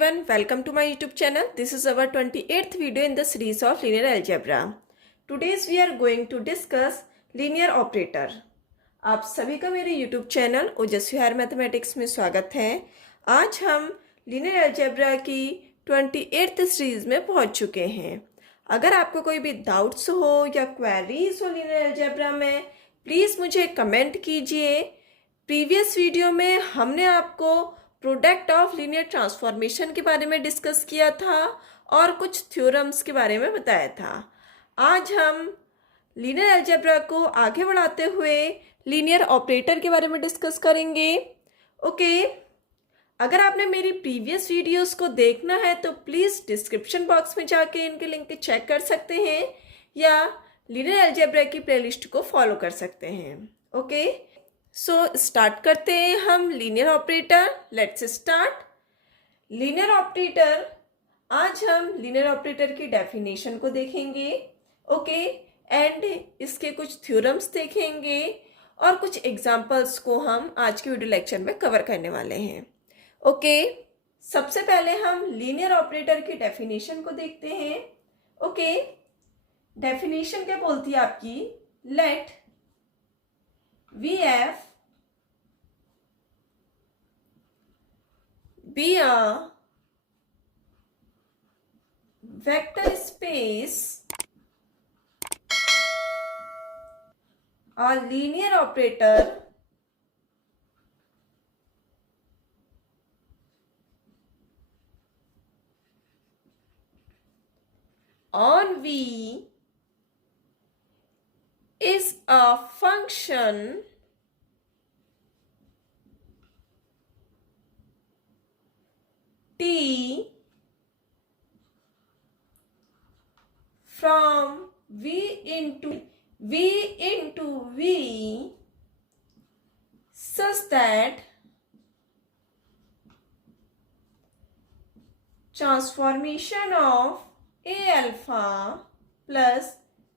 everyone, welcome to my YouTube channel. This is our 28th video in the series of linear algebra. Today's we are going to discuss linear operator. आप सभी का मेरे YouTube channel ओजस्वी higher mathematics में स्वागत है। आज हम linear algebra की 28th सीरीज में पहुंच चुके हैं। अगर आपको कोई भी डाउट्स हो या क्वेरीज हो linear algebra में, प्लीज़ मुझे कमेंट कीजिए। प्रीवियस वीडियो में हमने आपको प्रोडक्ट ऑफ लीनियर ट्रांसफॉर्मेशन के बारे में डिस्कस किया था और कुछ थ्योरम्स के बारे में बताया था। आज हम लीनियर अलजेब्रा को आगे बढ़ाते हुए लीनियर ऑपरेटर के बारे में डिस्कस करेंगे। ओके, अगर आपने मेरी प्रीवियस वीडियोस को देखना है तो प्लीज़ डिस्क्रिप्शन बॉक्स में जाके इनके लिंक चेक कर सकते हैं या लीनियर अलजेब्रा की प्लेलिस्ट को फॉलो कर सकते हैं। ओके, सो स्टार्ट करते हैं हम linear operator. Let's start linear operator. आज हम लीनियर ऑपरेटर की डेफिनेशन को देखेंगे। ओके, एंड इसके कुछ थ्योरम्स देखेंगे और कुछ एग्जांपल्स को हम आज के वीडियो लेक्चर में कवर करने वाले हैं। ओके, सबसे पहले हम लीनियर ऑपरेटर की डेफिनेशन को देखते हैं। ओके, डेफिनेशन क्या बोलती है आपकी? Let VF be a vector space, a linear operator on V is a function T from V into V such that transformation of A alpha plus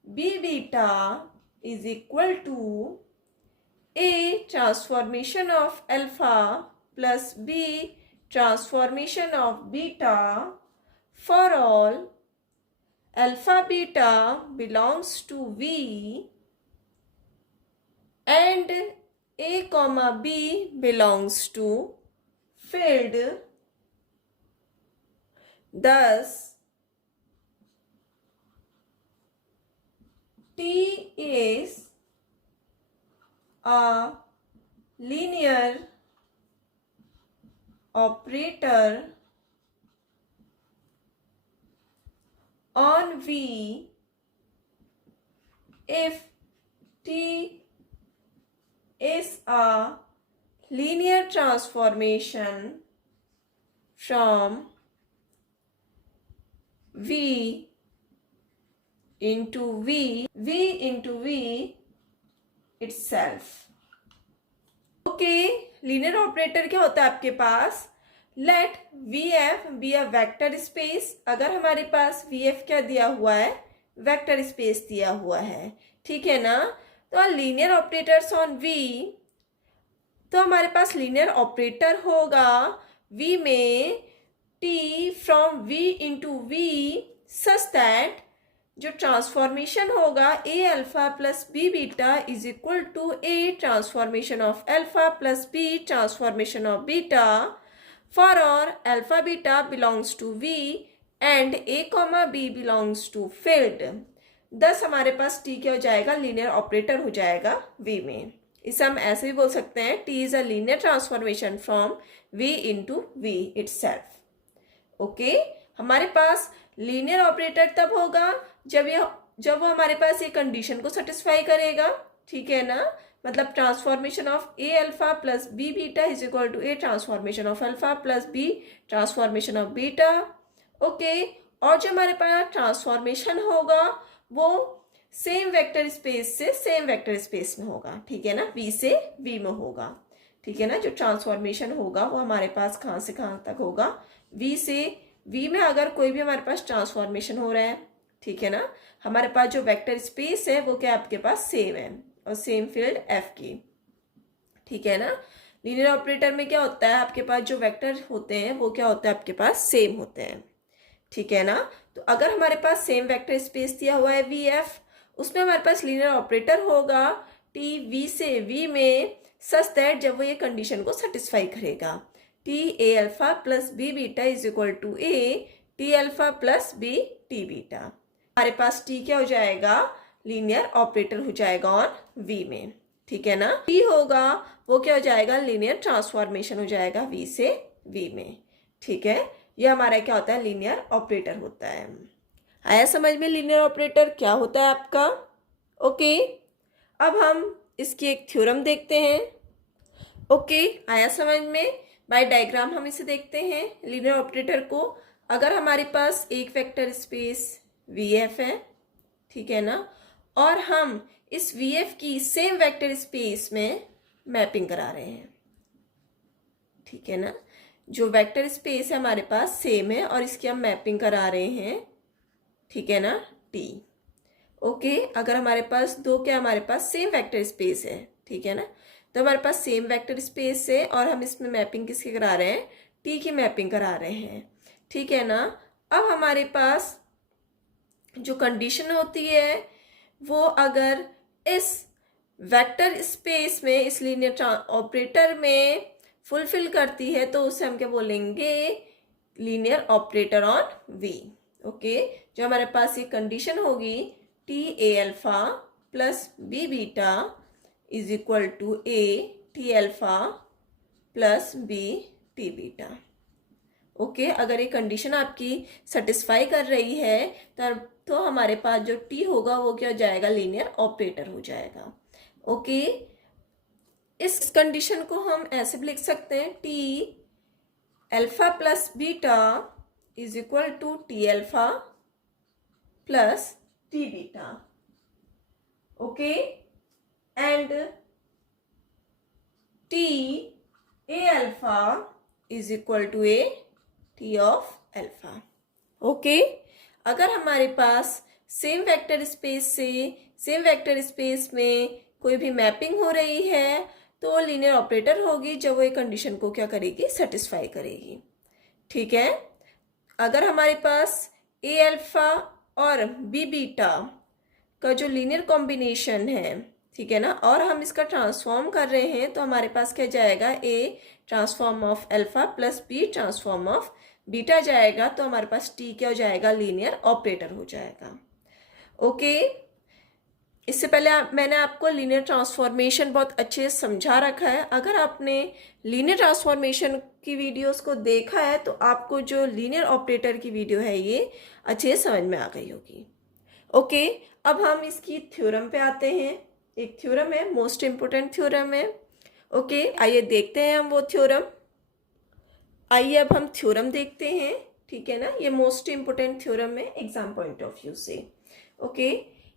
B beta is equal to A transformation of alpha plus B transformation of beta for all alpha beta belongs to V and A comma B belongs to field. Thus T is a linear operator on V if T is a linear transformation from V into V itself. Okay, linear operator क्या होता है आपके पास? Let VF be a vector space. अगर हमारे पास VF क्या दिया हुआ है? वेक्टर स्पेस दिया हुआ है, ठीक है ना। तो लीनियर ऑपरेटर्स ऑन V, तो हमारे पास लीनियर ऑपरेटर होगा V में T from V into V such that जो ट्रांसफॉर्मेशन होगा A alpha plus B beta is equal to A transformation of alpha plus B transformation of beta for और alpha beta belongs to V and A comma B belongs to field. दस हमारे पास T क्या हो जाएगा? Linear operator हो जाएगा V में। इसे हम ऐसे भी बोल सकते हैं T is a linear transformation from V into V itself. Okay, हमारे पास लीनियर ऑपरेटर तब होगा जब वो हमारे पास ये कंडीशन को सेटिस्फाई करेगा, ठीक है ना। मतलब transformation of A alpha plus B beta is equal to A transformation of alpha plus B transformation of beta. Okay, और जो हमारे पास ट्रांसफॉर्मेशन होगा वो सेम वेक्टर स्पेस से सेम वेक्टर स्पेस में होगा, ठीक है ना। V से V में होगा, ठीक है ना। जो ट्रांसफॉर्मेशन होगा वो हमारे पास कहाँ से कहाँ तक होगा? V से V में अगर कोई भी हमारे पास ट्रांसफॉर्मेशन हो रहा है, ठीक है ना। हमारे पास जो वेक्टर स्पेस है वो क्या आपके पास सेम है और सेम फील्ड F की, ठीक है ना। लीनियर ऑपरेटर में क्या होता है, आपके पास जो वेक्टर होते हैं वो क्या होता है, आपके पास सेम होते हैं, ठीक है ना। तो अगर हमारे पास सेम वेक्टर स्पेस दिया हुआ है वी एफ, उसमें हमारे पास लीनियर ऑपरेटर होगा टी वी से वी में, सच दैट जब वो ये कंडीशन को सेटिस्फाई करेगा, T A alpha plus B beta is equal to A T alpha plus B T beta. हमारे पास टी क्या हो जाएगा, लीनियर ऑपरेटर हो जाएगा ऑन वी में, ठीक है ना। टी होगा वो क्या हो जाएगा, लीनियर ट्रांसफॉर्मेशन हो जाएगा वी से वी में, ठीक है। ये हमारा क्या होता है, लीनियर ऑपरेटर होता है। आया समझ में लीनियर ऑपरेटर क्या होता है आपका। ओके, अब हम इसकी एक थ्योरम देखते हैं। ओके, आया समझ में। बाय डायग्राम हम इसे देखते हैं लीनियर ऑपरेटर को। अगर हमारे पास एक वेक्टर स्पेस वी एफ है, ठीक है ना, और हम इस वी एफ की सेम वेक्टर स्पेस में मैपिंग करा रहे हैं, ठीक है ना। जो वेक्टर स्पेस है हमारे पास सेम है और इसकी हम मैपिंग करा रहे हैं, ठीक है ना, टी। ओके, अगर हमारे पास दो क्या हमारे पास सेम वेक्टर स्पेस है, ठीक है ना, तो हमारे पास सेम वेक्टर स्पेस है और हम इसमें मैपिंग किसकी करा रहे हैं, टी की मैपिंग करा रहे हैं, ठीक है ना। अब हमारे पास जो कंडीशन होती है वो अगर इस वेक्टर स्पेस में इस लीनियर ऑपरेटर में फुलफिल करती है तो उसे हम क्या बोलेंगे, linear operator on V. Okay, जो हमारे पास ये कंडीशन होगी T A alpha plus B beta is equal to A T alpha plus B T beta. Okay, अगर ये कंडीशन आपकी सेटिस्फाई कर रही है तब तो हमारे पास जो टी होगा वो क्या हो जाएगा, लीनियर ऑपरेटर हो जाएगा। ओके, इस कंडीशन को हम ऐसे भी लिख सकते हैं T alpha plus beta is equal to T alpha plus T beta. Okay, and T A alpha is equal to A T of alpha. Okay, अगर हमारे पास सेम वेक्टर स्पेस से सेम वेक्टर स्पेस में कोई भी mapping हो रही है तो लीनियर ऑपरेटर होगी जब वो एक कंडीशन को क्या करेगी, सेटिस्फाई करेगी, ठीक है। अगर हमारे पास ए अल्फा और बी बीटा का जो लीनियर कॉम्बिनेशन है, ठीक है ना, और हम इसका ट्रांसफॉर्म कर रहे हैं तो हमारे पास क्या जाएगा, A transform of alpha plus B transform of beta जाएगा, तो हमारे पास टी क्या हो जाएगा, लीनियर ऑपरेटर हो जाएगा। ओके, इससे पहले मैंने आपको लीनियर ट्रांसफॉर्मेशन बहुत अच्छे से समझा रखा है। अगर आपने लीनियर ट्रांसफॉर्मेशन की वीडियोस को देखा है तो आपको जो लीनियर ऑपरेटर की वीडियो है ये अच्छे से समझ में आ गई होगी। ओके, अब हम इसकी थ्योरम पे आते हैं। एक थ्योरम है, मोस्ट इम्पोर्टेंट थ्योरम है। ओके, आइए देखते हैं हम वो थ्योरम। आइए अब हम थ्योरम देखते हैं, ठीक है ना। ये मोस्ट इम्पोर्टेंट थ्योरम है एग्जाम पॉइंट ऑफ व्यू से। Okay,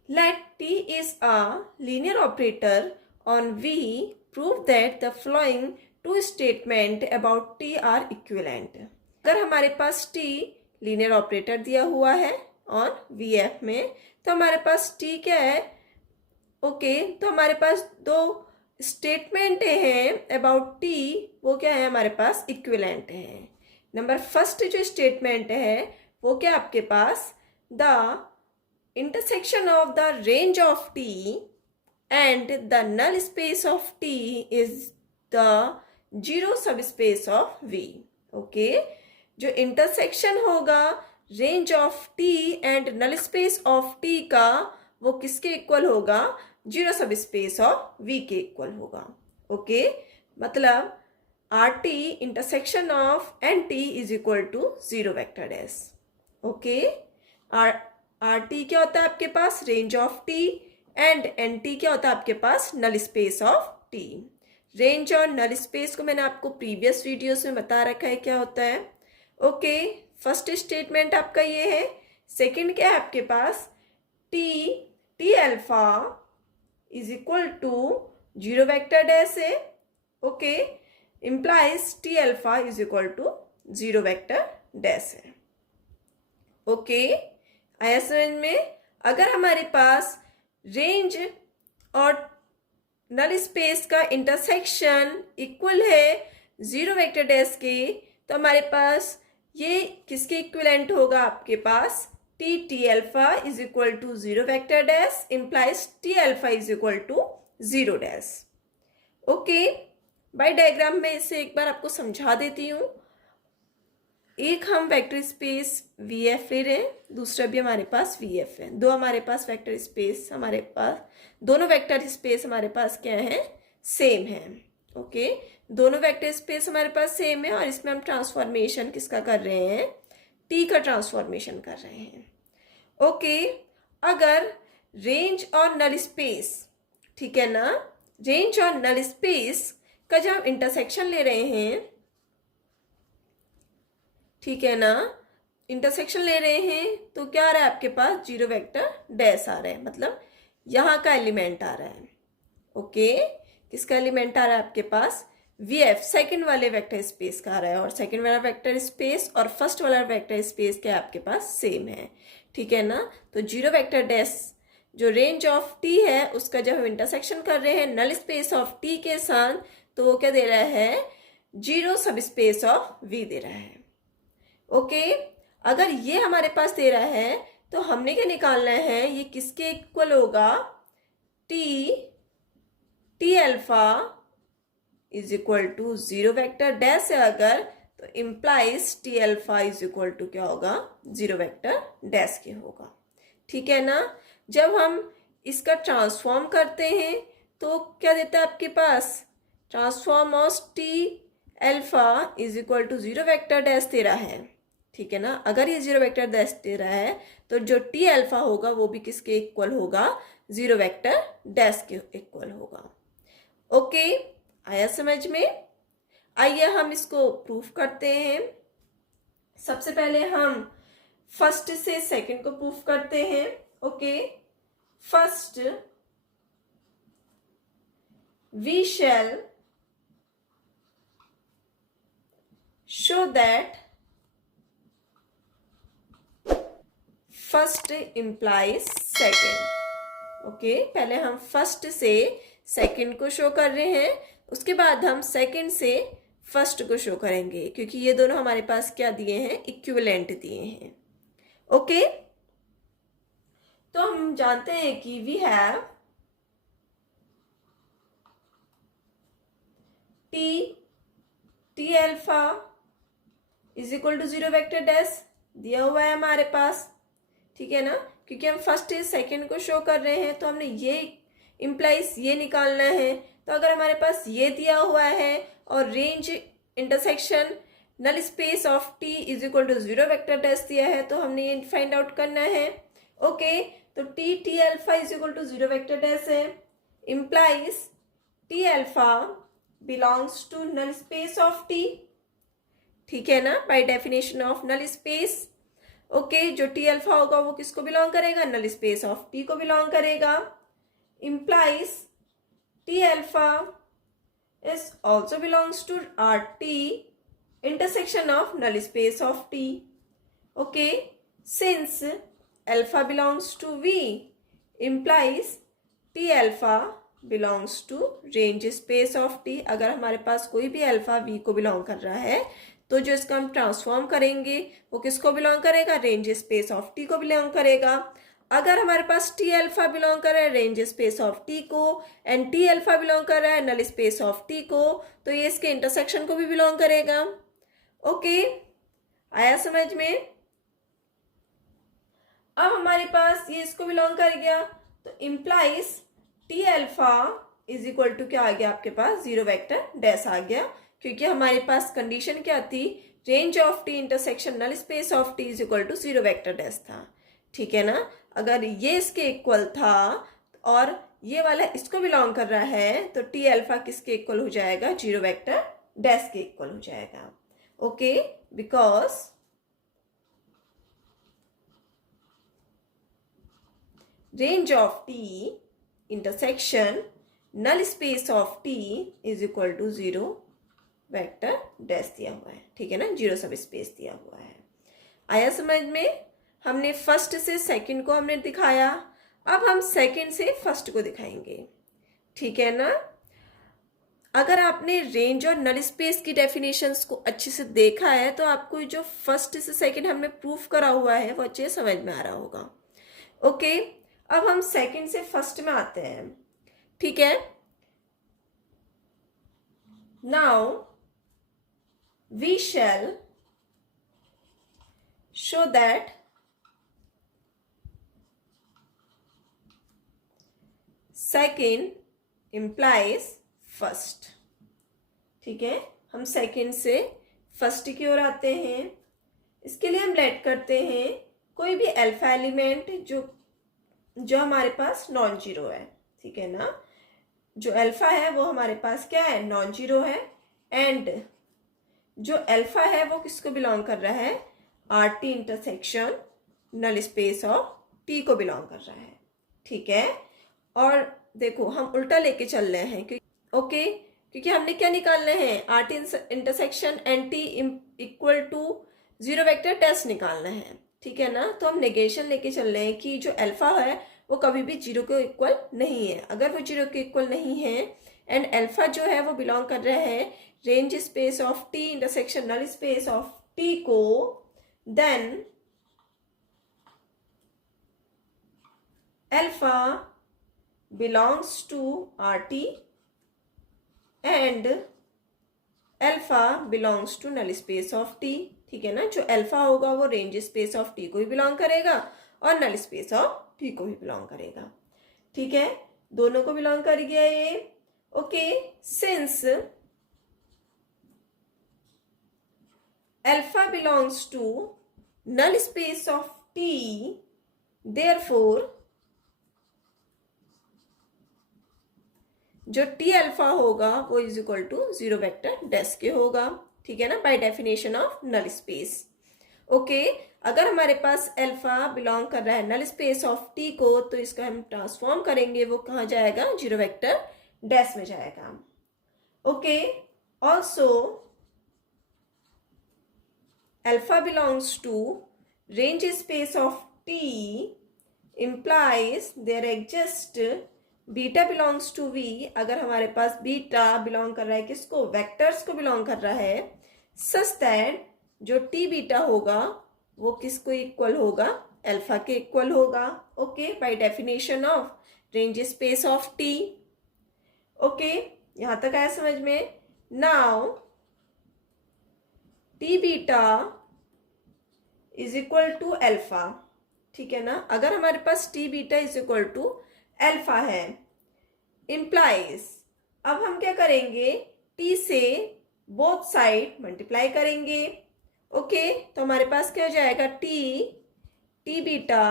let T is a linear operator on V, prove that the following two statement about T are equivalent। अगर हमारे पास T linear operator दिया हुआ है on VF में तो हमारे पास T क्या है, ओके, तो हमारे पास दो स्टेटमेंट हैं अबाउट T, वो क्या है हमारे पास, इक्विवेलेंट है। नंबर फर्स्ट जो स्टेटमेंट है वो क्या आपके पास, the intersection of the range of T and the null space of T is the zero subspace of V। Okay, जो इंटरसेक्शन होगा range of T and null space of T का वो किसके इक्वल होगा, zero subspace of V के equal होगा। Okay, मतलब R T intersection of N T is equal to zero vector dash. Okay, R T क्या होता है आपके पास, range of T, and N T क्या होता है आपके पास, null space of T. Range और नल स्पेस को मैंने आपको प्रीवियस वीडियोस में बता रखा है क्या होता है। ओके, फर्स्ट स्टेटमेंट आपका ये है। सेकंड क्या है आपके पास, T alpha is equal to zero vector dash है। Okay, implies T alpha is equal to zero vector dash है। ओके, आया समझ में। अगर हमारे पास रेंज और नल स्पेस का इंटरसेक्शन इक्वल है जीरो वेक्टर डैश के, तो हमारे पास ये किसके इक्विवेलेंट होगा, आपके पास T alpha is equal to zero vector dash implies T alpha is equal to zero dash. Okay, bye diagram में इसे एक बार आपको समझा देती हूँ। एक हम वेक्टर स्पेस वी एफ ले रहे हैं, दूसरा भी हमारे पास वी एफ है। दो हमारे पास वेक्टर स्पेस हमारे पास, दोनों वेक्टर स्पेस हमारे पास क्या है, सेम है। ओके, दोनों वेक्टर स्पेस हमारे पास सेम है और इसमें हम ट्रांसफॉर्मेशन किसका कर रहे हैं, टी का ट्रांसफॉर्मेशन कर रहे हैं। ओके, अगर रेंज और नल स्पेस, ठीक है ना, रेंज और नल स्पेस का जब हम इंटरसेक्शन ले रहे हैं, ठीक है ना, इंटरसेक्शन ले रहे हैं तो क्या आ रहा है आपके पास, जीरो वेक्टर डैश आ रहा है, मतलब यहाँ का एलिमेंट आ रहा है। ओके, किसका एलिमेंट आ रहा है आपके पास, वी एफ सेकेंड वाले वेक्टर स्पेस का आ रहा है, और सेकेंड वाला वेक्टर स्पेस और फर्स्ट वाला वेक्टर स्पेस क्या आपके पास सेम है, ठीक है ना। तो जीरो वेक्टर डैश जो रेंज ऑफ टी है उसका जब हम इंटरसेक्शन कर रहे हैं नल स्पेस ऑफ टी के साथ, तो वो क्या दे रहा है, zero subspace of we दे रहा है। ओके, अगर ये हमारे पास दे रहा है तो हमने क्या निकालना है, ये किसके इक्वल होगा, T alpha is equal to zero vector dash है अगर, तो implies T alpha is equal to क्या होगा, जीरो वेक्टर डैश के होगा, ठीक है ना। जब हम इसका ट्रांसफॉर्म करते हैं तो क्या देता है आपके पास, transform of T alpha is equal to zero vector dash दे रहा है, ठीक है ना। अगर ये जीरो वेक्टर डैश दे रहा है तो जो टी अल्फा होगा वो भी किसके इक्वल होगा, जीरो वेक्टर डैश के इक्वल होगा। ओके, आया समझ में। आइए हम इसको प्रूफ करते हैं। सबसे पहले हम फर्स्ट से सेकंड को प्रूफ करते हैं। Okay, first, we shall show that first implies second. Okay, पहले हम फर्स्ट से सेकेंड को शो कर रहे हैं, उसके बाद हम सेकेंड से फर्स्ट को शो करेंगे, क्योंकि ये दोनों हमारे पास क्या दिए हैं, इक्विवेलेंट दिए हैं। ओके, तो हम जानते हैं कि we have T alpha is equal to zero vector dash दिया हुआ है हमारे पास, ठीक है ना। क्योंकि हम फर्स्ट से सेकेंड को शो कर रहे हैं तो हमने ये इम्प्लाइज ये निकालना है। तो अगर हमारे पास ये दिया हुआ है और range intersection null space of T is equal to zero vector dash दिया है तो हमने ये फाइंड आउट करना है। ओके, तो T alpha is equal to zero vector dash है, implies T alpha belongs to null space of T, ठीक है ना, by definition of null space. Okay, जो टी अल्फा होगा वो किसको बिलोंग करेगा, नल स्पेस ऑफ टी को बिलोंग करेगा। Implies T alpha is also belongs to R T intersection of null space of T. Okay, since alpha belongs to V implies T alpha belongs to range space of T. अगर हमारे पास कोई भी alpha V को belong कर रहा है तो जो इसका हम ट्रांसफॉर्म करेंगे वो किसको बिलोंग करेगा, रेंज स्पेस ऑफ T को बिलोंग करेगा। अगर हमारे पास टी अल्फा बिलोंग कर रहा है रेंज स्पेस ऑफ टी को एंड टी अल्फा बिलोंग कर रहा है नल स्पेस ऑफ टी को, तो ये इसके इंटरसेक्शन को भी बिलोंग करेगा। ओके, आया समझ में। अब हमारे पास ये इसको बिलोंग कर गया तो implies T alpha is equal to क्या आ गया आपके पास, जीरो वेक्टर डैश आ गया, क्योंकि हमारे पास कंडीशन क्या थी, range of T intersection null space of T is equal to zero vector dash था, ठीक है ना। अगर ये इसके इक्वल था और ये वाला इसको बिलोंग कर रहा है तो टी अल्फा किसके इक्वल हो जाएगा, जीरो वेक्टर डैश के इक्वल हो जाएगा। Okay, because range of T intersection null space of T is equal to zero vector dash दिया हुआ है, ठीक है ना, जीरो सब स्पेस दिया हुआ है। आया समझ में। हमने फर्स्ट से सेकंड को हमने दिखाया, अब हम सेकंड से फर्स्ट को दिखाएंगे। ठीक है ना। अगर आपने रेंज और नल स्पेस की डेफिनेशंस को अच्छे से देखा है तो आपको जो फर्स्ट से सेकंड हमने प्रूफ करा हुआ है वो अच्छे से समझ में आ रहा होगा। ओके, अब हम सेकंड से फर्स्ट में आते हैं। ठीक है, now we shall show that second implies first. ठीक है, हम सेकंड से फर्स्ट की ओर आते हैं। इसके लिए हम लेट करते हैं कोई भी अल्फा एलिमेंट जो हमारे पास नॉन जीरो है। ठीक है ना, जो अल्फा है वो हमारे पास क्या है, नॉन जीरो है। एंड जो अल्फा है वो किसको बिलोंग कर रहा है, R T intersection null space of T को बिलोंग कर रहा है। ठीक है, और देखो हम उल्टा लेके चल रहे हैं ओके, क्योंकि हमने क्या निकालना है, R T intersection N T equal to zero vector test निकालना है। ठीक है ना, तो हम नेगेशन लेके चल रहे हैं कि जो अल्फा है वो कभी भी जीरो के इक्वल नहीं है। अगर वो जीरो के इक्वल नहीं है एंड अल्फा जो है वो बिलोंग कर रहा है range space of T intersection null space of T को, then alpha belongs to RT and alpha belongs to null space of T। ठीक है ना, जो अल्फा होगा वो रेंज स्पेस ऑफ टी को भी बिलोंग करेगा और नल स्पेस ऑफ टी को भी बिलोंग करेगा। ठीक है, दोनों को बिलोंग कर गया ये। Okay, since alpha belongs to null space of T, therefore जो टी अल्फा होगा वो is equal to zero vector dash के होगा। ठीक है ना, by definition of null space. Okay, अगर हमारे पास अल्फा बिलोंग कर रहा है नल स्पेस ऑफ टी को तो इसका हम ट्रांसफॉर्म करेंगे, वो कहाँ जाएगा, जीरो वेक्टर डैश में जाएगा। Okay, also alpha belongs to range space of T implies there exist beta belongs to V. अगर हमारे पास बीटा बिलोंग कर रहा है किसको, वेक्टर्स को बिलोंग कर रहा है, सच दैट जो टी बीटा होगा वो किसको इक्वल होगा, अल्फा के इक्वल होगा। Okay, by definition of range space of T. Okay, यहां तक आया समझ में। Now T beta is equal to alpha. ठीक है ना, अगर हमारे पास T beta is equal to alpha है, इम्प्लाइज अब हम क्या करेंगे, टी से बोथ साइड मल्टीप्लाई करेंगे। ओके, तो हमारे पास क्या हो जाएगा, T beta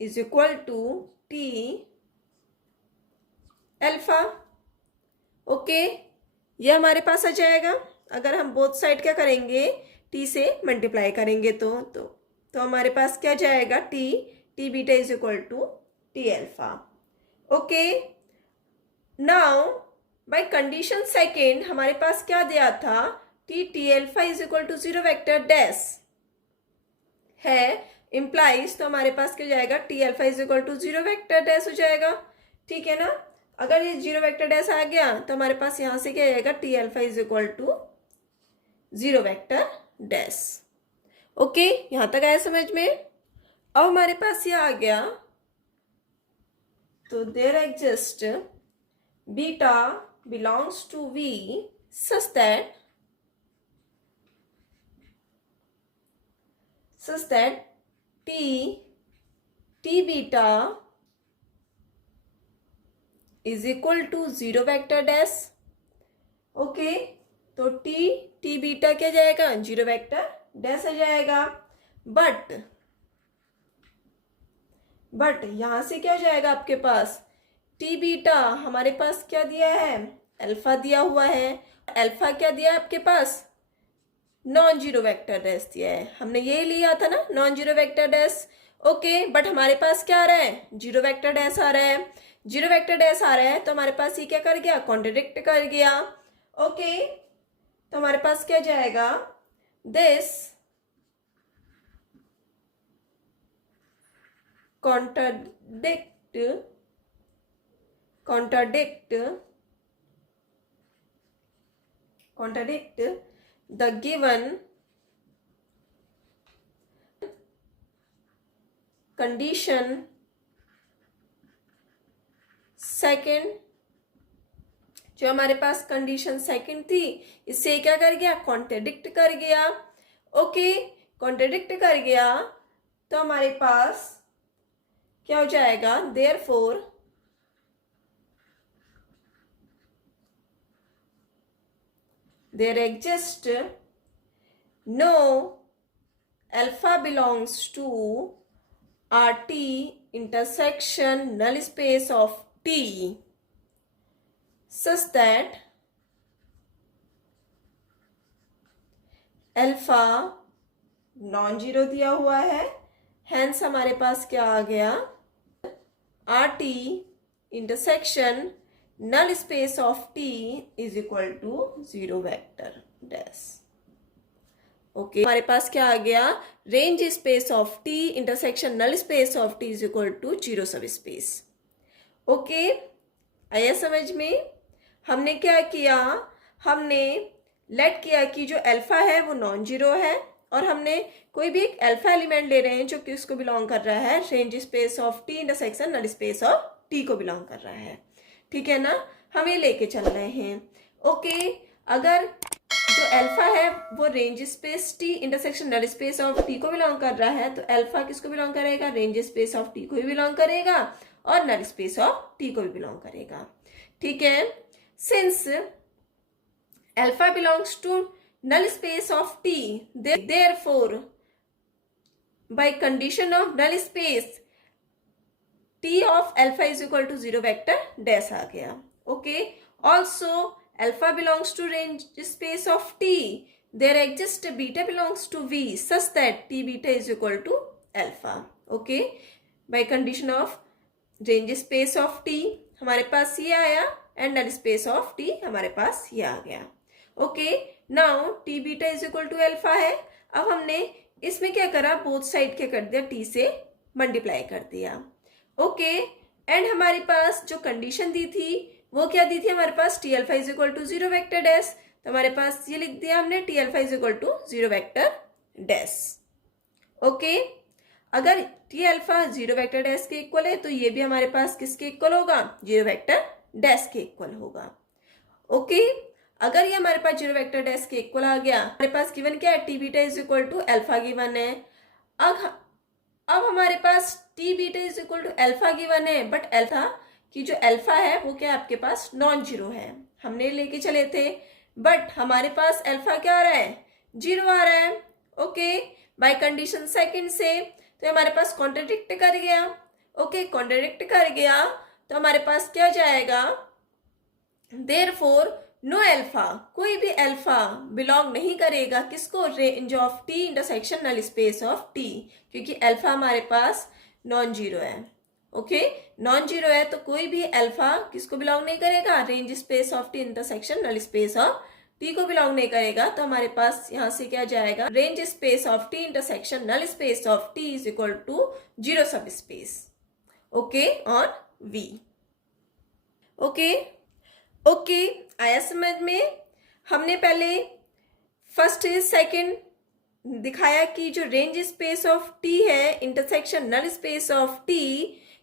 is equal to T alpha. Okay, ये हमारे पास आ जाएगा। अगर हम बोथ साइड क्या करेंगे, टी से मल्टीप्लाई करेंगे तो हमारे पास क्या जाएगा, T beta is equal to T alpha. Okay, now by condition second हमारे पास क्या दिया था, T alpha is equal to zero vector dash है, इम्प्लाइज तो हमारे पास क्या जाएगा, T alpha is equal to zero vector dash हो जाएगा। ठीक है ना, अगर ये जीरो वेक्टर डैश आ गया तो हमारे पास यहां से क्या आएगा, T alpha is equal to zero vector dash. Okay, यहां तक आया समझ में। अब हमारे पास ये आ गया, तो there exist beta belongs to V such that t beta is equal to zero vector dash. Okay, तो टी बीटा क्या जाएगा, जीरो वेक्टर डैश आ जाएगा। बट यहां से क्या हो जाएगा आपके पास, टी बीटा हमारे पास क्या दिया है, अल्फा दिया हुआ है। अल्फा क्या दिया है आपके पास, नॉन जीरो वेक्टर डैश दिया है। हमने ये लिया था ना, non zero vector dash. Okay, but हमारे पास क्या आ रहा है, जीरो वेक्टर डैश आ रहा है। जीरो वेक्टर डैश आ रहा है तो हमारे पास ये क्या कर गया, कॉन्ट्रडिक्ट कर गया। ओके, तो हमारे पास क्या जाएगा, this contradict contradict the given condition second, जो हमारे पास कंडीशन सेकंड थी इससे क्या कर गया, कॉन्ट्रडिक्ट कर गया। ओके, कॉन्ट्रडिक्ट कर गया तो हमारे पास क्या हो जाएगा, therefore there exist no alpha belongs to RT intersection null space of T such that alpha non zero दिया हुआ है, हैंस हमारे पास क्या आ गया, RT intersection null space of T is equal to zero vector dash. Okay, हमारे पास क्या आ गया, range space of T intersection null space of T is equal to zero subspace. Okay, आया समझ में। हमने क्या किया, हमने लेट किया कि जो अल्फा है वो नॉन जीरो है और हमने कोई भी एक अल्फा एलिमेंट ले रहे हैं जो कि उसको बिलोंग कर रहा है range space of T intersection null space of T को बिलोंग कर रहा है, ठीक है ना, हम ये लेके चल रहे हैं। ओके, अगर जो अल्फा है वो range space T intersection null space of T को बिलोंग कर रहा है तो अल्फा किसको बिलोंग करेगा, रेंज स्पेस ऑफ T को भी बिलोंग करेगा और नल स्पेस ऑफ T को भी बिलोंग करेगा, ठीक है। Since alpha belongs to null space of T, therefore by condition of null space T of alpha is equal to zero vector dash आ गया। Okay, also alpha belongs to range space of T, there exists beta belongs to V such that T beta is equal to alpha. Okay, by condition of range space of T हमारे पास ये आया and null space of T हमारे पास ये आ गया। Okay, now T beta is equal to alpha है। अब हमने इसमें क्या करा, बोथ साइड क्या कर दिया, T से मल्टीप्लाई कर दिया। ओके, एंड हमारे पास जो कंडीशन दी थी वो क्या दी थी, हमारे पास T alpha is equal to zero vector dash, तो हमारे पास ये लिख दिया हमने T alpha is equal to zero vector dash. Okay, अगर T alpha zero vector dash के इक्वल है तो ये भी हमारे पास किसके इक्वल होगा, जीरो वेक्टर डैश के इक्वल होगा। ओके, अगर ये हमारे पास जीरो वेक्टर डैश के इक्वल आ गया, हमारे पास गिवन क्या है, T beta is equal to alpha given है। अब हमारे पास T beta is equal to alpha given है, बट अल्फा कि जो अल्फा है वो क्या आपके पास नॉन जीरो है, हमने लेके चले थे, बट हमारे पास अल्फा क्या आ रहा है, जीरो आ रहा है। ओके, बाय कंडीशन सेकंड से तो हमारे पास कॉन्ट्रडिक्ट कर गया। ओके, कॉन्ट्रडिक्ट कर गया तो हमारे पास क्या जाएगा, देयरफॉर नो अल्फा, कोई भी अल्फा बिलोंग नहीं करेगा किसको, range of T intersection null space of T, क्योंकि अल्फा हमारे पास नॉन जीरो है। ओके, नॉन जीरो है तो कोई भी अल्फा किसको बिलोंग नहीं करेगा, range space of T intersection null space of T को बिलोंग नहीं करेगा, तो हमारे पास यहां से क्या जाएगा, range space of T intersection null space of T is equal to zero subspace. Okay, on V। Okay, okay, आया समझ में। हमने पहले फर्स्ट सेकंड दिखाया कि जो रेंज स्पेस ऑफ T है intersection null space of T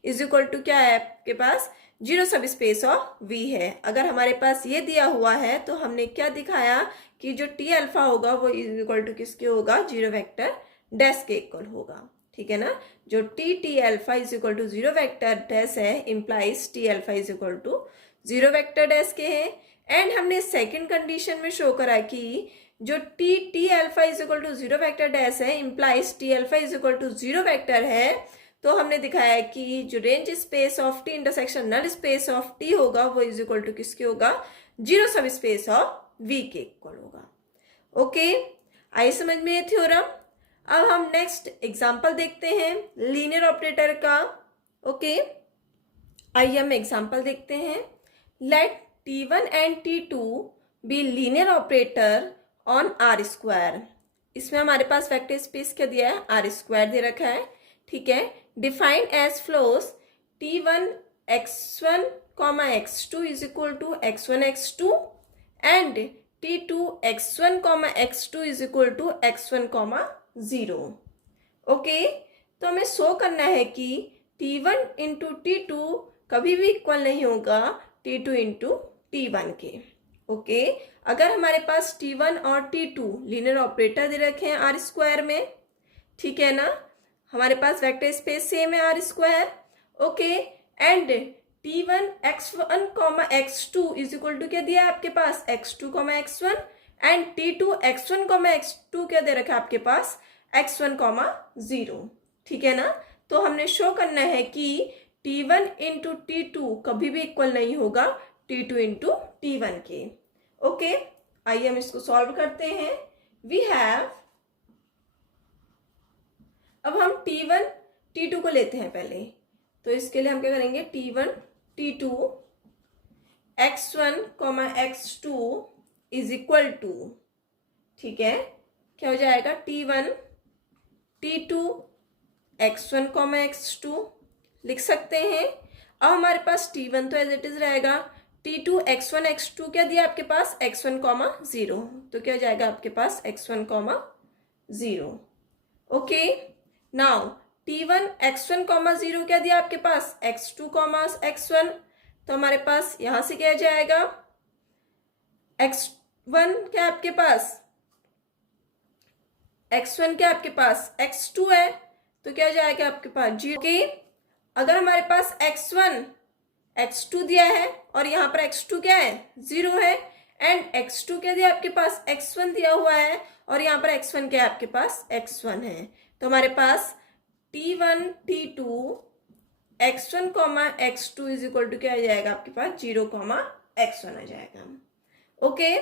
is equal to क्या है आपके पास, zero subspace of V है। अगर हमारे पास ये दिया हुआ है तो हमने क्या दिखाया कि जो T अल्फा होगा वो इज इक्वल टू किसके होगा, जीरो वेक्टर डैश के इक्वल होगा, ठीक है ना। जो T alpha is equal to zero vector dash है implies T alpha is equal to zero vector dash के हैं। एंड हमने सेकेंड कंडीशन में शो करा कि जो T alpha is equal to zero vector dash है implies T alpha is equal to zero vector है, तो हमने दिखाया कि जो range space of T intersection null space of T होगा वो इज इक्वल टू किसके होगा, zero subspace of V के इक्वल होगा। ओके, आई समझ में ये थ्योरम। अब हम नेक्स्ट एग्जांपल देखते हैं लीनियर ऑपरेटर का। ओके, आइए हम एग्जांपल देखते हैं। Let T1 and T2 be linear operator on R square. इसमें हमारे पास वेक्टर स्पेस क्या दिया है, R स्क्वायर दे रखा है, ठीक है। Defined as follows T1 x1 comma x2 is equal to x1 x2 and T2 x1 comma x2 is equal to x1 comma 0। Okay, तो हमें शो करना है कि T1 इंटू T2 कभी भी इक्वल नहीं होगा T2 इंटू T1 के। ओके, अगर हमारे पास T1 और T2 लीनियर ऑपरेटर दे रखे हैं आर स्क्वायर में, ठीक है ना, हमारे पास वेक्टर स्पेस सेम है R square. Okay, and T1 x1 comma x2 is equal to क्या दिया है आपके पास x2 comma x1 and T2 x1 comma x2 क्या दे रखा है आपके पास x1 कॉमा 0। ठीक है ना, तो हमने शो करना है कि T1 इंटू T2 कभी भी इक्वल नहीं होगा T2 इंटू T1 के। ओके, आइए हम इसको सॉल्व करते हैं। वी हैव, अब हम T1 T2 को लेते हैं पहले, तो इसके लिए हम क्या करेंगे T1 T2 x1 comma x2 is equal to, ठीक है, क्या हो जाएगा T1 T2 x1 comma x2 लिख सकते हैं। अब हमारे पास T1 तो एज इट इज रहेगा, T2 x1 x2 क्या दिया आपके पास x1 कॉमा 0, तो क्या हो जाएगा आपके पास x1 comma 0। Okay, now T1 x1 comma 0 क्या दिया आपके पास x2 कॉमा x1, तो हमारे पास यहां से क्या जाएगा x1 क्या आपके पास x1 क्या आपके पास x2 है, तो क्या जाएगा आपके पास 0। ओके, अगर हमारे पास x1 x2 दिया है और यहाँ पर x2 क्या है 0 है, एंड x2 क्या दिया आपके पास x1 दिया हुआ है और यहाँ पर x1 क्या है आपके पास x1 है, तो हमारे पास T1 T2 x1 comma x2 is equal to क्या आ जाएगा आपके पास 0 कॉमा x1 आ जाएगा। ओके,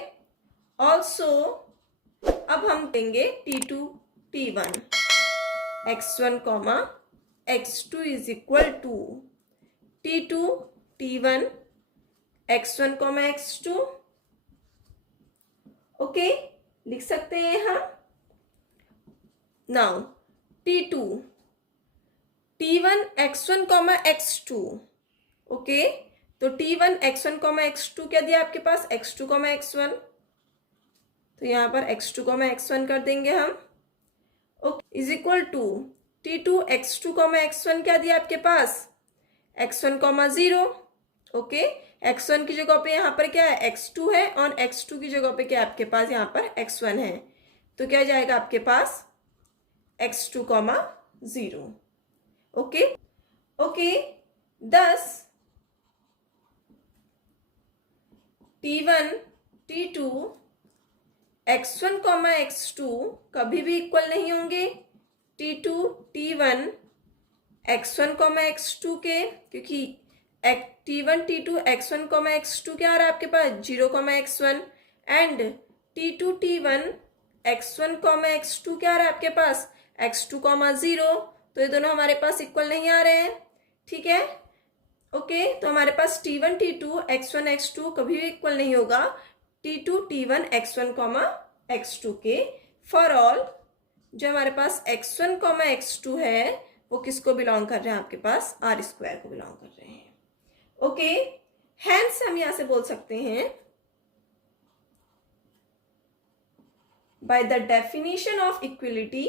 ऑल्सो अब हम देंगे T2 T1 x1 comma x2 is equal to T2 T1 x1 comma x2। Okay, लिख सकते हैं हम। Now T2 T1 x1 comma x2। Okay, तो T1 x1 कॉमा x2 क्या दिया आपके पास x2 कॉमा x1, तो यहाँ पर x2 कॉमा x1 कर देंगे हम। Okay, is equal to T2 x2 comma x1 क्या दिया आपके पास x1 कॉमा 0। ओके, x1 की जगह पे यहाँ पर क्या है x2 है और x2 की जगह पे क्या आपके पास यहाँ पर x1 है, तो क्या जाएगा आपके पास x2 comma 0। Okay, okay, thus T1 T2 x1 comma x2 कभी भी इक्वल नहीं होंगे T2 T1 x1 comma x2 के, क्योंकि T1 T2 x1 comma x2 क्या आ रहा है आपके पास 0 comma x1, and T2 T1 x1 comma x2 क्या आ रहा है आपके पास x2 कॉमा 0, तो ये दोनों हमारे पास इक्वल नहीं आ रहे हैं। ठीक है, ओके, तो हमारे पास T1 T2 x1 x2 कभी भी इक्वल नहीं होगा T2 T1 x1 comma x2 के। फॉर ऑल जो हमारे पास x1 कॉमा x2 है वो किसको बिलोंग कर रहे हैं आपके पास आर स्क्वायर को बिलोंग कर रहे हैं। ओके, हैंस हम यहां से बोल सकते हैं by the definition of equality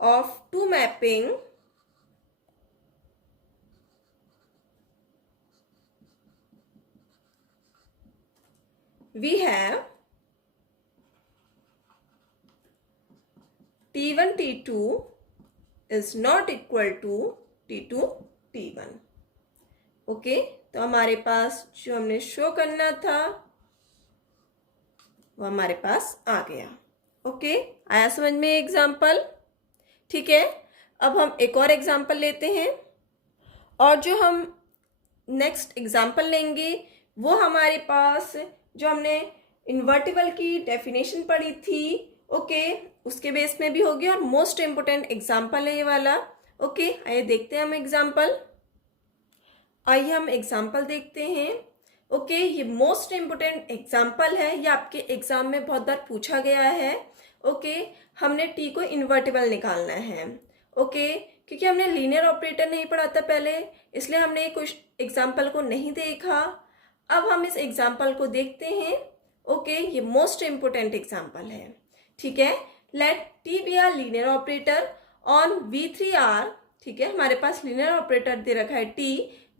of two mapping we have T1 T2 is not equal to T2 T1। Okay, तो हमारे पास जो हमने शो करना था वो हमारे पास आ गया। ओके, आया समझ में एग्जाम्पल। ठीक है, अब हम एक और एग्जाम्पल लेते हैं, और जो हम नेक्स्ट एग्जाम्पल लेंगे वो हमारे पास जो हमने इन्वर्टिबल की डेफिनेशन पढ़ी थी, ओके, उसके बेस में भी होगी और मोस्ट इम्पोर्टेंट एग्जाम्पल है ये वाला। ओके, आइए देखते हैं हम एग्जाम्पल। आइए हम एग्जाम्पल देखते हैं। ओके, ये मोस्ट इम्पोर्टेंट एग्जाम्पल है, ये आपके एग्जाम में बहुत बार पूछा गया है। ओके, हमने टी को इन्वर्टिबल निकालना है। ओके, क्योंकि हमने लीनियर ऑपरेटर नहीं पढ़ा था पहले, इसलिए हमने कुछ एग्जाम्पल को नहीं देखा। अब हम इस एग्जाम्पल को देखते हैं। ओके, ये मोस्ट इम्पोर्टेंट एग्जाम्पल है। ठीक है, let T be are linear operator on V3R। ठीक है, हमारे पास लीनियर ऑपरेटर दे रखा है टी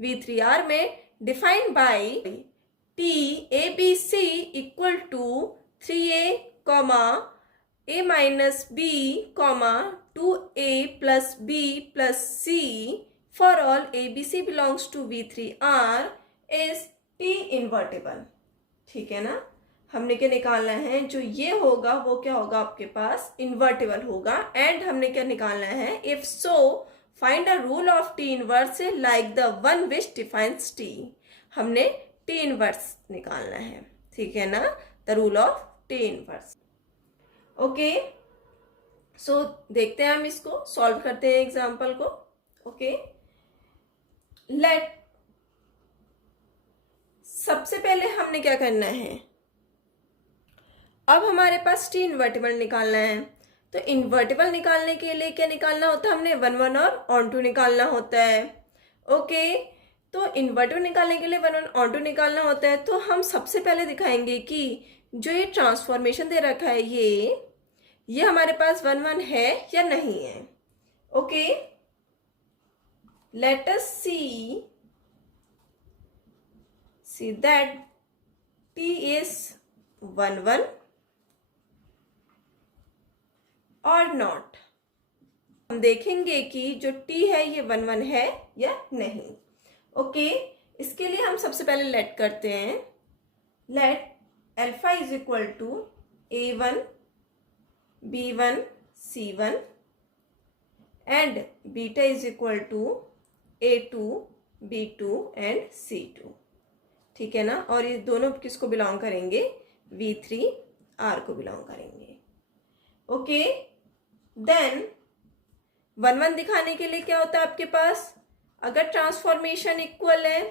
V3R में, defined by T A B C equal to 3a comma a minus B comma 2a plus b plus c for all A B C belongs to V3R is T invertible. ठीक है ना, हमने क्या निकालना है, जो ये होगा वो क्या होगा आपके पास, इन्वर्टेबल होगा। एंड हमने क्या निकालना है, if so find a rule of T inverse like the one which defines T. हमने टी इनवर्स निकालना है। ठीक है ना, the rule of T inverse. Okay, so देखते हैं, हम इसको सॉल्व करते हैं एग्जाम्पल को। ओके, लेट सबसे पहले हमने क्या करना है, अब हमारे पास टी इन्वर्टिबल निकालना है। तो इन्वर्टिबल निकालने के लिए क्या निकालना होता है, हमने 1 1 और ऑन टू निकालना होता है। ओके, तो इन्वर्टिबल निकालने के लिए 1 1 ऑन टू निकालना होता है। तो हम सबसे पहले दिखाएंगे कि जो ये ट्रांसफॉर्मेशन दे रखा है ये हमारे पास 1 1 है या नहीं है। Okay, let us see that T is 1 1 और नॉट। हम देखेंगे कि जो t है ये 1 1 है या नहीं। ओके, इसके लिए हम सबसे पहले लेट करते हैं, let alpha is equal to a1 b1 c1 and beta is equal to a2 b2 and c2। ठीक है ना, और ये दोनों किसको बिलोंग करेंगे, V3R को बिलोंग करेंगे। ओके, देन 1 1 दिखाने के लिए क्या होता है आपके पास, अगर ट्रांसफॉर्मेशन इक्वल है,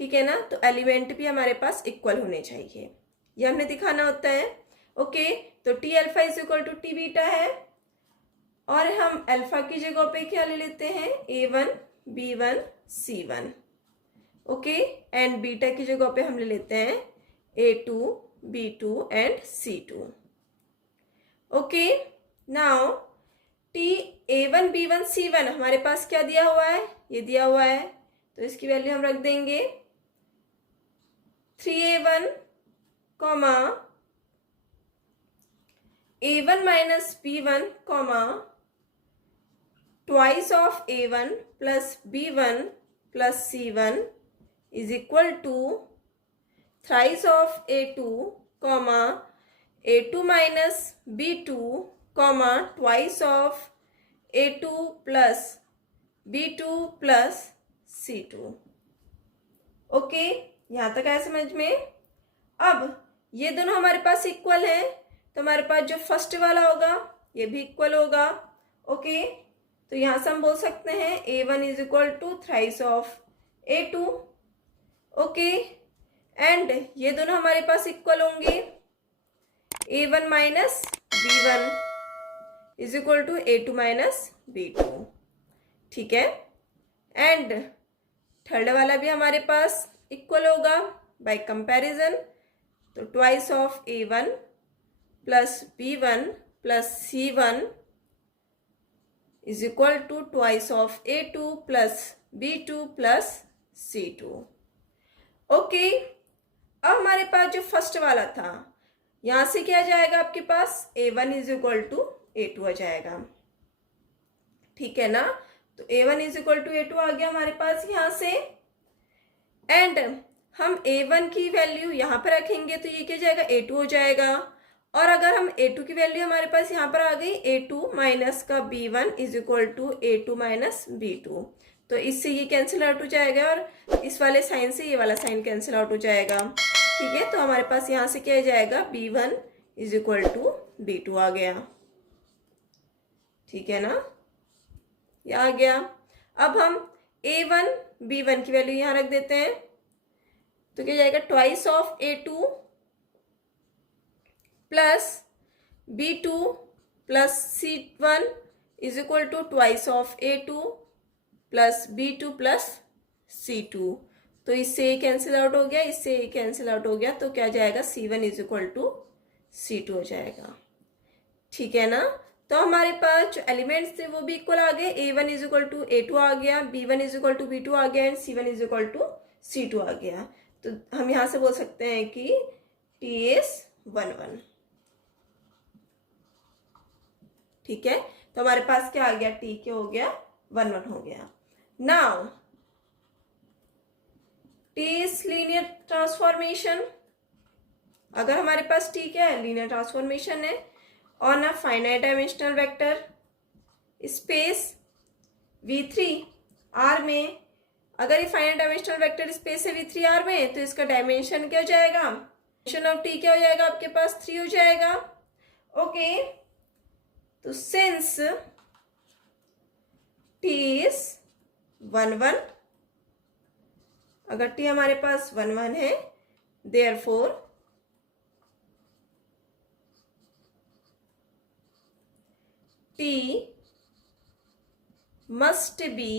ठीक है ना, तो एलिमेंट भी हमारे पास इक्वल होने चाहिए, ये हमने दिखाना होता है। ओके, तो T alpha is equal to T beta है, और हम अल्फा की जगह पे क्या ले लेते हैं, a1 b1 c1। Okay, and beta की जगह पे हम ले लेते हैं a2 b2 and c2। Okay, now T a1 b1 c1 हमारे पास क्या दिया हुआ है, ये दिया हुआ है, तो इसकी वैल्यू हम रख देंगे 3a1 comma a1 minus b1 comma twice of a1 plus b1 plus c1 is equal to thrice of a2 comma a2 minus b2 comma twice of a2 plus b2 plus c2। Okay, यहाँ तक है समझ में। अब ये दोनों हमारे पास इक्वल है, तो हमारे पास जो फर्स्ट वाला होगा ये भी इक्वल होगा। ओके, तो यहाँ से हम बोल सकते हैं a1 is equal to thrice of a2। Okay, and ये दोनों हमारे पास इक्वल होंगे, a1 minus b1 is equal to a2 minus b2। ठीक है, एंड थर्ड वाला भी हमारे पास इक्वल होगा बाय कंपैरिजन, तो twice of a1 plus b1 plus c1 is equal to twice of a2 plus b2 plus c2। Okay, अब हमारे पास जो फर्स्ट वाला था, यहां से क्या आ जाएगा आपके पास, a1 is equal to a2 आ जाएगा। ठीक है ना, तो a1 is equal to a2 आ गया हमारे पास यहां से, एंड हम a1 की वैल्यू यहां पर रखेंगे तो ये क्या जाएगा, a2 हो जाएगा। और अगर हम a2 की वैल्यू हमारे पास यहाँ पर आ गई, a2 माइनस का b1 is equal to a2 minus b2, तो इससे ये कैंसिल आउट हो जाएगा, और इस वाले साइन से ये वाला साइन कैंसिल आउट हो जाएगा। ठीक है, तो हमारे पास यहाँ से क्या आ जाएगा, b1 is equal to b2 आ गया। ठीक है ना, ये आ गया। अब हम a1 b1 की वैल्यू यहाँ रख देते हैं, तो क्या जाएगा, twice of A2 plus B2 plus C1 is equal to twice of A2 plus B2 plus C2। तो इससे ये कैंसिल आउट हो गया, इससे ये कैंसिल आउट हो गया, तो क्या जाएगा, C1 is equal to C2 हो जाएगा। ठीक है ना। तो हमारे पास जो एलिमेंट्स थे वो भी इक्वल आ गए, A1 is equal to A2 आ गया, B1 is equal to B2 आ गया and C1 is equal to C2 आ गया। तो हम यहां से बोल सकते हैं कि T इज 1 1। ठीक है, तो हमारे पास क्या आ गया, T क्या हो गया, 1 1 हो गया। Now T is linear transformation. अगर हमारे पास T क्या है, लीनियर ट्रांसफॉर्मेशन है on a finite dimensional vector space V3 R में। अगर ये फाइनाइट डायमेंशनल वेक्टर स्पेस है V3 R में, तो इसका डायमेंशन क्या हो जाएगा, डायमेंशन ऑफ T क्या हो जाएगा आपके पास, 3 हो जाएगा। ओके, तो सिंस T इज 1 1, अगर T हमारे पास 1 1 है, therefore T must be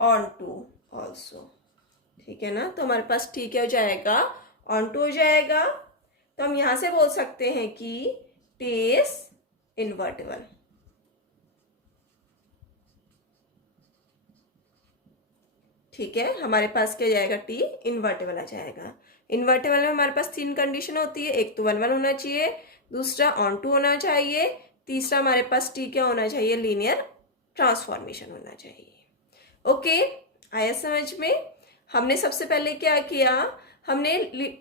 onto also। ठीक है ना, तो हमारे पास T क्या हो जाएगा, onto हो जाएगा। तो हम यहां से बोल सकते हैं कि T is invertible। ठीक है, हमारे पास क्या जाएगा, T इन्वर्टेबल आ जाएगा। इन्वर्टेबल में हमारे पास 3 कंडीशन होती है, एक तो 1 1 होना चाहिए, दूसरा ऑन टू होना चाहिए, तीसरा हमारे पास T क्या होना चाहिए, लीनियर ट्रांसफॉर्मेशन होना चाहिए। ओके, आया समझ में। हमने सबसे पहले क्या किया, हमने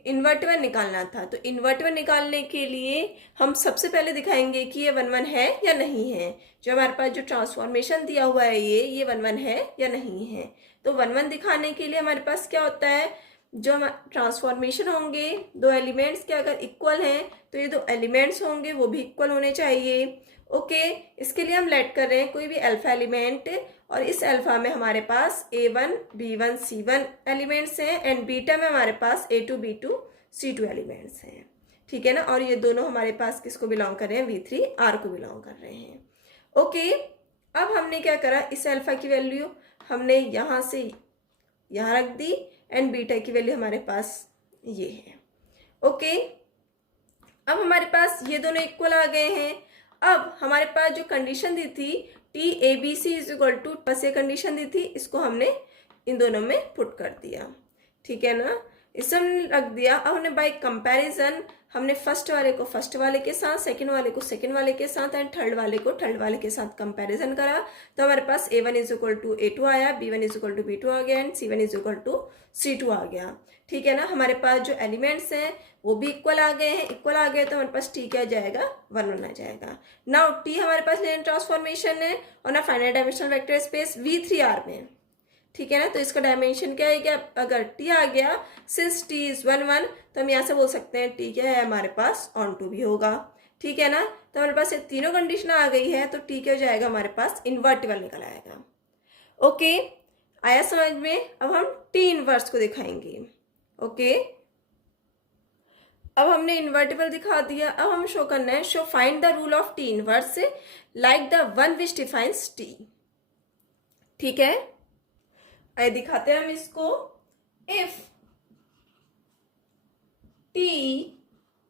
इन्वर्टेबल निकालना था। तो इन्वर्टेबल निकालने के लिए हम सबसे पहले दिखाएंगे कि ये 1 1 है या नहीं है। जो हमारे पास जो ट्रांसफॉर्मेशन दिया हुआ है ये 1 1 है या नहीं है। तो 1 1 दिखाने के लिए हमारे पास क्या होता है, जो ट्रांसफॉर्मेशन होंगे, दो एलिमेंट्स के अगर इक्वल हैं तो ये दो एलिमेंट्स होंगे वो भी इक्वल होने चाहिए। ओके, इसके लिए हम लेट कर रहे हैं कोई भी अल्फा एलिमेंट, और इस अल्फा में हमारे पास A1 B1 C1 एलिमेंट्स हैं एंड बीटा में हमारे पास A2 B2 C2 एलिमेंट्स हैं। ठीक है ना, और ये दोनों हमारे पास किसको बिलोंग कर रहे हैं, V3 R को बिलोंग कर रहे हैं। ओके, अब हमने क्या करा, इस अल्फा की वैल्यू हमने यहाँ से यहाँ रख दी एंड बीटा की वैल्यू हमारे पास ये है। ओके, अब हमारे पास ये दोनों इक्वल आ गए हैं। अब हमारे पास जो कंडीशन दी थी T A B C is equal to, बस ये कंडीशन दी थी, इसको हमने इन दोनों में पुट कर दिया। ठीक है ना, इसे हमने रख दिया। अब हमने बाय कंपैरिजन हमने फर्स्ट वाले को फर्स्ट वाले के साथ, सेकंड वाले को सेकंड वाले के साथ एंड थर्ड वाले को थर्ड वाले के साथ कंपैरिजन करा। तो हमारे पास A1 is equal to A2 आया, B1 is equal to B2 आ गया and C1 is equal to C2 आ गया। ठीक है ना, हमारे पास जो एलिमेंट्स हैं वो भी इक्वल आ गए हैं। इक्वल आ गए तो हमारे पास T क्या जाएगा, 1 1 आ जाएगा। नाउ T हमारे पास लीनियर ट्रांसफॉर्मेशन है और finite dimensional vector space V3R में। ठीक है ना, तो इसका डायमेंशन क्या है, क्या अगर T आ गया, सिंस T इज 1 1, तो हम यहाँ से बोल सकते हैं T क्या है हमारे पास, ऑन टू भी होगा। ठीक है ना, तो हमारे पास ये तीनों कंडीशन आ गई है, तो T क्या हो जाएगा हमारे पास, इन्वर्टिबल निकल आएगा। ओके, आया समझ में। अब हम T इनवर्स को दिखाएंगे। ओके, अब हमने इन्वर्टिबल दिखा दिया। अब हम शो करना है, show find the rule of T inverse like the one which defines T। ठीक है, आइए दिखाते हैं हम इसको। If T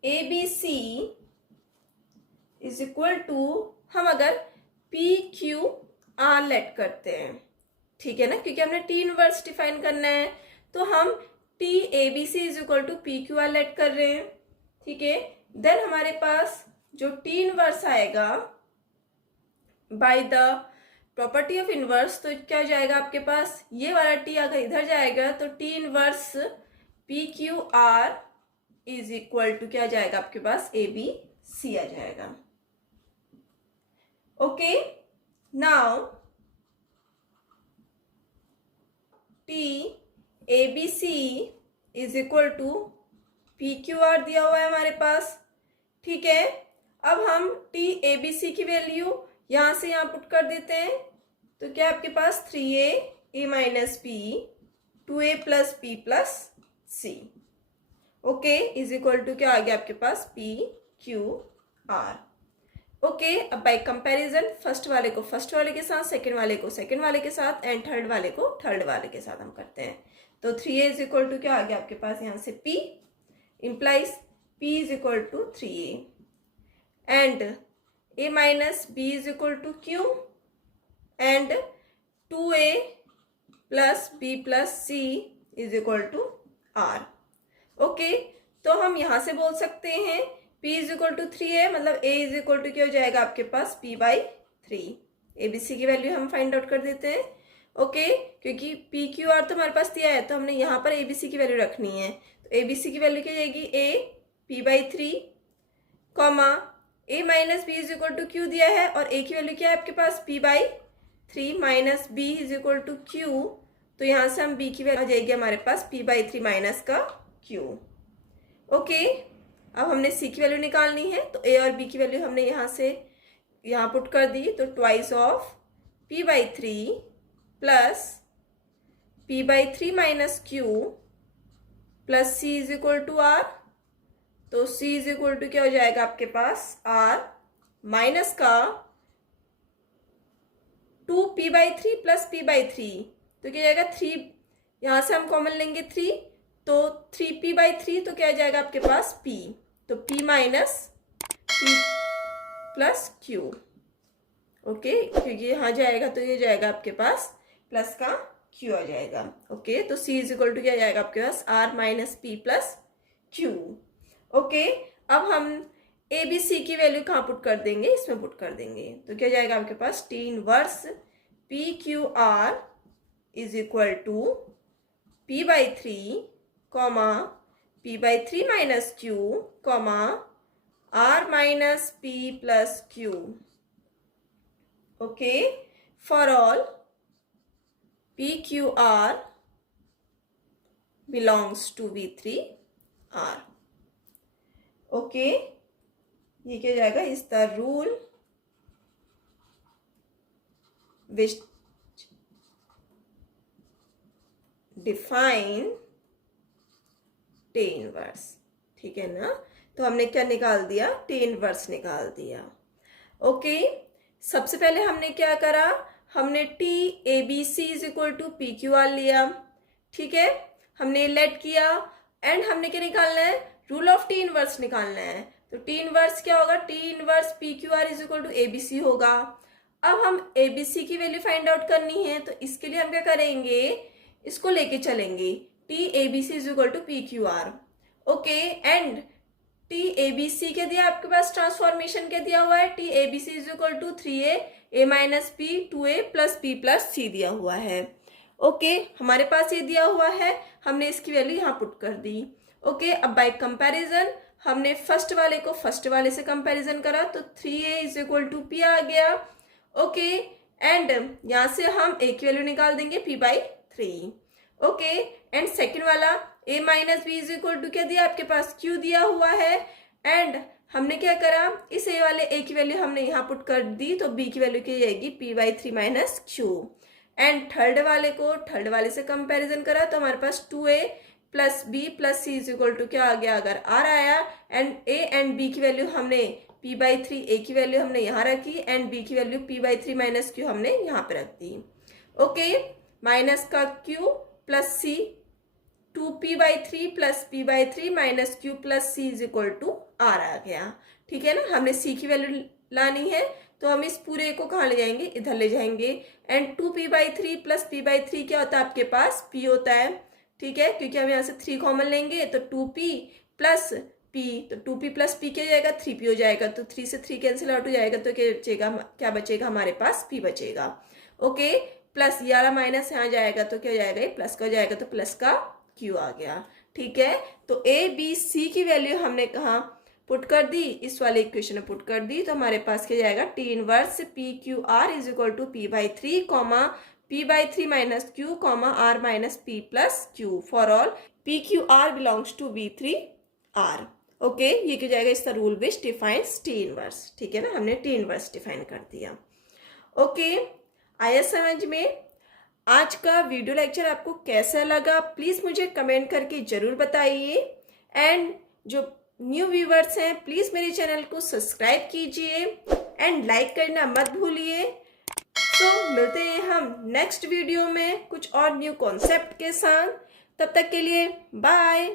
A B C is equal to, हम अगर P Q R लेट करते हैं, ठीक है ना, क्योंकि हमने T इनवर्स डिफाइन करना है, तो हम T A B C is equal to P Q R let कर रहे हैं। ठीक है, देन हमारे पास जो T इनवर्स आएगा by the property of inverse, तो क्या जाएगा आपके पास, ये वाला T अगर इधर जाएगा तो T inverse P Q R is equal to क्या जाएगा आपके पास, A B C आ जाएगा। Okay, now T A B C is equal to P Q R दिया हुआ है हमारे पास। ठीक है, अब हम T A B C की वैल्यू यहां से यहां पुट कर देते हैं, तो क्या आपके पास 3A A minus P 2a plus p plus c। Okay, is equal to क्या आ गया आपके पास, p q r। ओके, अब बाय कंपैरिजन फर्स्ट वाले को फर्स्ट वाले के साथ, सेकंड वाले को सेकंड वाले के साथ एंड थर्ड वाले को थर्ड वाले के साथ हम करते हैं। तो 3a इज इक्वल टू क्या आ गया आपके पास, यहाँ से p implies p is equal to 3a and a minus b is equal to q and 2a plus b plus c is equal to r। Okay, तो हम यहां से बोल सकते हैं p is equal to 3a, मतलब a is equal to क्या हो जाएगा आपके पास, p बाई 3। abc की वैल्यू हम फाइंड आउट कर देते हैं। ओके, क्योंकि p q r तो हमारे पास दिया है, तो हमने यहाँ पर abc की वैल्यू रखनी है। तो abc की वैल्यू क्या जाएगी, a p by 3 comma a minus b is equal to q दिया है, और a की वैल्यू क्या है आपके पास, p by 3 minus b is equal to q। तो यहाँ से हम b की वैल्यू आ जाएगी हमारे पास p बाई 3 माइनस का q। ओके, अब हमने c की वैल्यू निकालनी है, तो a और b की वैल्यू हमने यहाँ से यहाँ पुट कर दी। तो twice of p by 3 plus p by 3 minus q plus c is equal to r। तो c इज इक्वल टू क्या हो जाएगा आपके पास, r माइनस का 2p by 3 plus p by 3। तो क्या जाएगा 3, यहाँ से हम कॉमन लेंगे 3, तो 3p बाई 3 तो क्या जाएगा आपके पास p। तो p minus p plus q। Okay, क्योंकि यहाँ जाएगा तो ये जाएगा आपके पास प्लस का q आ जाएगा। ओके, तो c इज इक्वल टू क्या जाएगा आपके पास, r minus p plus q। Okay, अब हम ए बी सी की वैल्यू कहाँ पुट कर देंगे, इसमें पुट कर देंगे। तो क्या जाएगा आपके पास, T inverse P Q R is equal to p by 3 comma p by 3 minus q comma r minus p plus q। Okay, for all p q r belongs to V3 R। Okay, ये क्या जाएगा, is the rule which define T inverse. ठीक है ना, तो हमने क्या निकाल दिया, टे इनवर्स निकाल दिया। ओके, सबसे पहले हमने क्या करा, हमने T A B C is equal to P Q R लिया। ठीक है, हमने लेट किया एंड हमने क्या निकालना है, रूल ऑफ टी इनवर्स निकालना है। तो टी इनवर्स क्या होगा, T inverse P Q R is equal to A B C होगा। अब हम ए बी सी की वैल्यू फाइंड आउट करनी है, तो इसके लिए हम क्या करेंगे, इसको लेके चलेंगे, T A B C is equal to P Q R. Okay, and T A B C के दिया आपके पास, ट्रांसफॉर्मेशन के दिया हुआ है, T A B C is equal to 3a a minus P 2a plus p plus C दिया हुआ है। ओके, हमारे पास ये दिया हुआ है, हमने इसकी वैल्यू यहाँ पुट कर दी। ओके, अब बाय कंपैरिजन हमने फर्स्ट वाले को फर्स्ट वाले से कंपैरिजन करा, तो 3a is equal to p आ गया। ओके, एंड यहाँ से हम a की वैल्यू निकाल देंगे p by 3। Okay, and second वाला a minus B is equal to क्या दिया आपके पास, q दिया हुआ है, एंड हमने क्या करा, इस a वाले a की वैल्यू हमने यहाँ पुट कर दी, तो b की वैल्यू क्या जाएगी, p by 3 minus q। And third वाले को थर्ड वाले से कंपैरिजन करा, तो हमारे पास 2a plus B plus C is equal to क्या आ गया, अगर r आया, एंड a एंड b की वैल्यू हमने p बाई 3, a की वैल्यू हमने यहाँ रखी एंड b की value p by 3 minus q हमने यहाँ पे रख दी। ओके, माइनस का q plus c, 2p by 3 plus p by 3 minus q plus c is equal to r आ गया। ठीक है ना, हमने c की वैल्यू लानी है, तो हम इस पूरे को कहाँ ले जाएंगे, इधर ले जाएंगे, and 2p by 3 plus p by 3 क्या होता है आपके पास, p होता है। ठीक है, क्योंकि हम यहाँ से 3 कॉमन लेंगे, तो 2p प्लस p, तो 2p प्लस p क्या जाएगा, 3p हो जाएगा, तो 3 से 3 कैंसिल आउट हो जाएगा, तो क्या बचेगा हमारे पास, p बचेगा। ओके, प्लस ये वाला माइनस यहाँ जाएगा, तो क्या जाएगा, ये प्लस का जाएगा, तो प्लस का q आ गया। ठीक है, तो a b c की वैल्यू हमने कहाँ पुट कर दी, इस वाले इक्वेशन में पुट कर दी, तो हमारे पास क्या जाएगा, T inverse P Q R is equal to P by 3 comma p by 3 minus Q comma r minus p plus q for all p q r belongs to V3 R। Okay, ये क्या जाएगा, इसका rule which defines T inverse. ठीक है ना, हमने T inverse define कर दिया। ओके, आया समझ में। आज का वीडियो लेक्चर आपको कैसा लगा प्लीज़ मुझे कमेंट करके ज़रूर बताइए। एंड जो न्यू व्यूवर्स हैं प्लीज़ मेरे चैनल को सब्सक्राइब कीजिए एंड लाइक करना मत भूलिए। तो मिलते हैं हम नेक्स्ट वीडियो में कुछ और न्यू कॉन्सेप्ट के साथ। तब तक के लिए बाय।